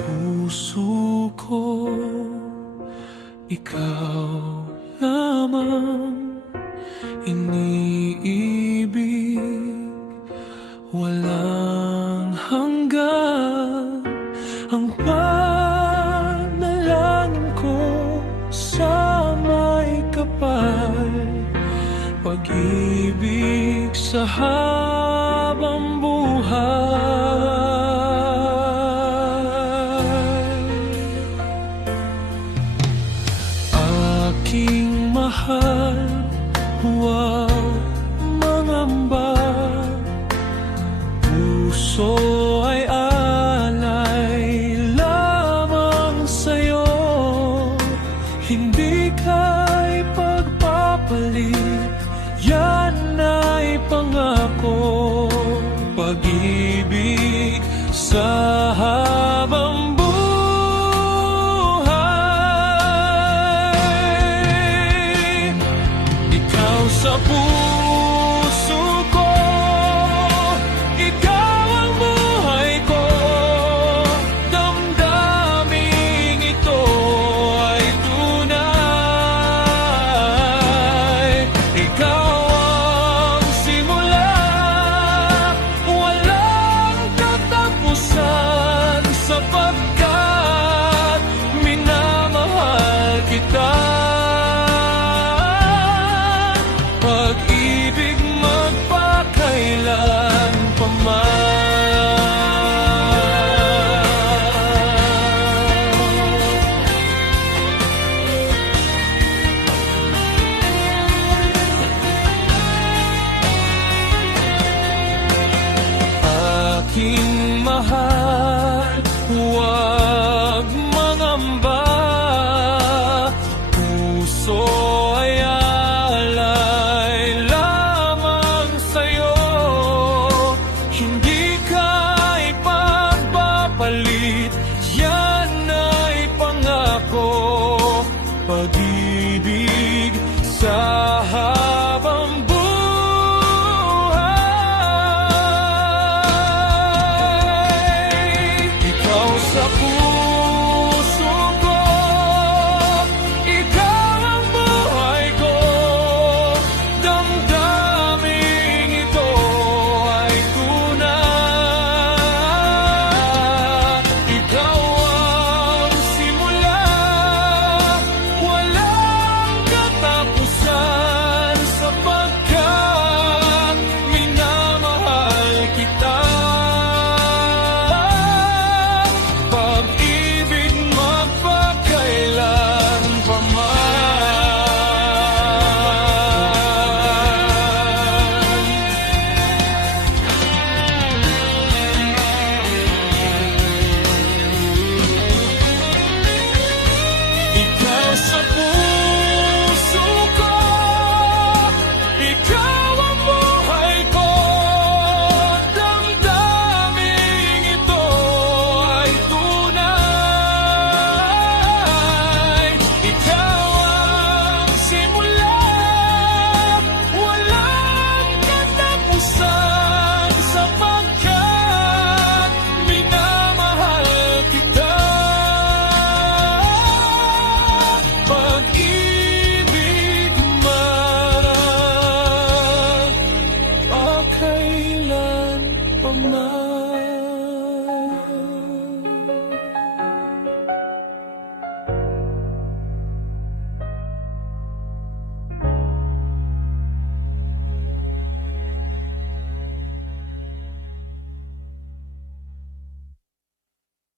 puso ko, ikaw lamang iniibig, walang hanggan. Ang panalangin ko sa may kapal, pag-ibig sa habang buhay. Aking mahal, huwag mangamba, puso ay alay lamang sa'yo. Hindi ka'y pagpapalit, yan ay pangako. Pag-ibig sa habang buhay. Ikaw sa puso ko, ikaw ang buhay ko. Damdaming ito ay tunay. Ikaw ang simula, walang katapusan, sapagkat minamahal kita. Pag-ibig magpakailan pa aking mahal, huwag mangamba, puso ay alay lamang sa'yo. Hindi ka'y pagpapalit, yan ay pangako. Pag-ibig sa